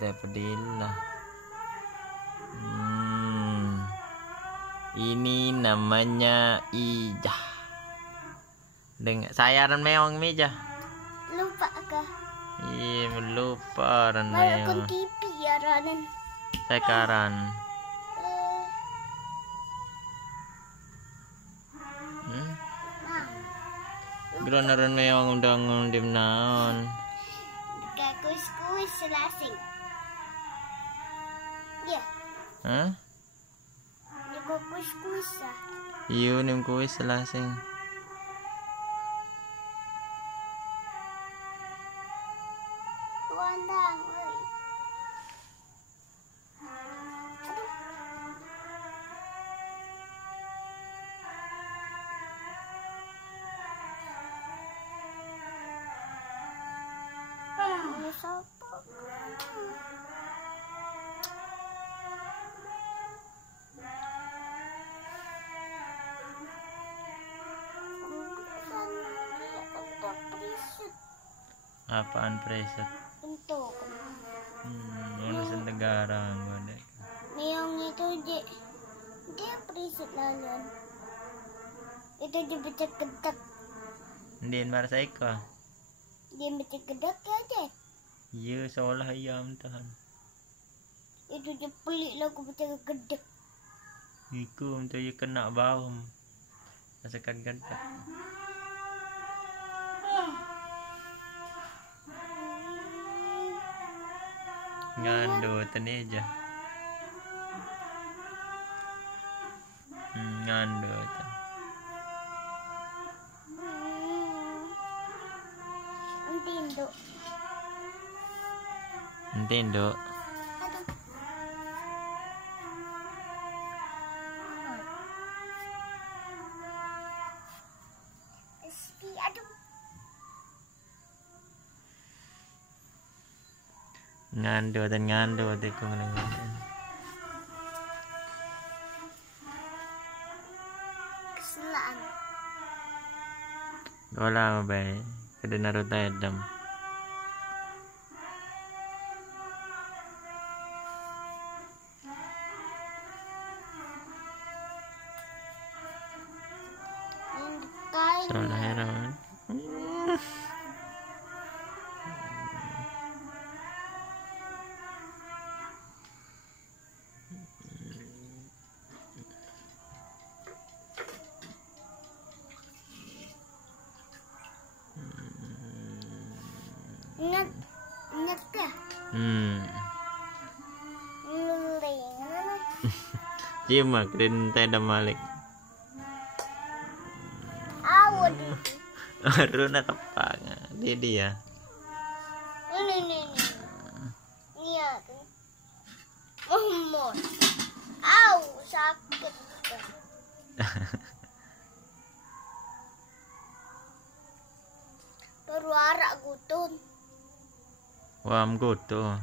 teh pedilah. Ini namanya ijah. Dengan sayaran meong meja. Lupa kah? Iya, lupa ran Malakun meong. TV ya Ranen. Sekaran. Gila ran meong udah ngundim naon. Kuis selasing. Iya. Hah? Ini kuis ah. Iya, nim kuis selasing. Wandang, oi. Ini siapa? Apaan preset? Untuk Urusan negara gua deh. meong itu dia perisit laluan. Itu dibecek gedek. Ndin Marsaiko. Dia becek gedek aja. Iya, seolah ayam tahan. Itu dia pelik lagu becek gedek. Iku untuk ya kena bau. Rasakan gedek. Ngando tani aja. Ngando ta. Entindo. Nintendo. Aduh. Aduh. Ngando dan ngando teh kung nang. Keselaan. Wala mo ba? Kada naruto edam. Soalnya heran. Ingat kah? Luling. Cima keren teh malik. Awon. Runa kapang. Dia. Ini. Iya. Umur. Au, sakit. Baru arak gutun. Wah, am goto.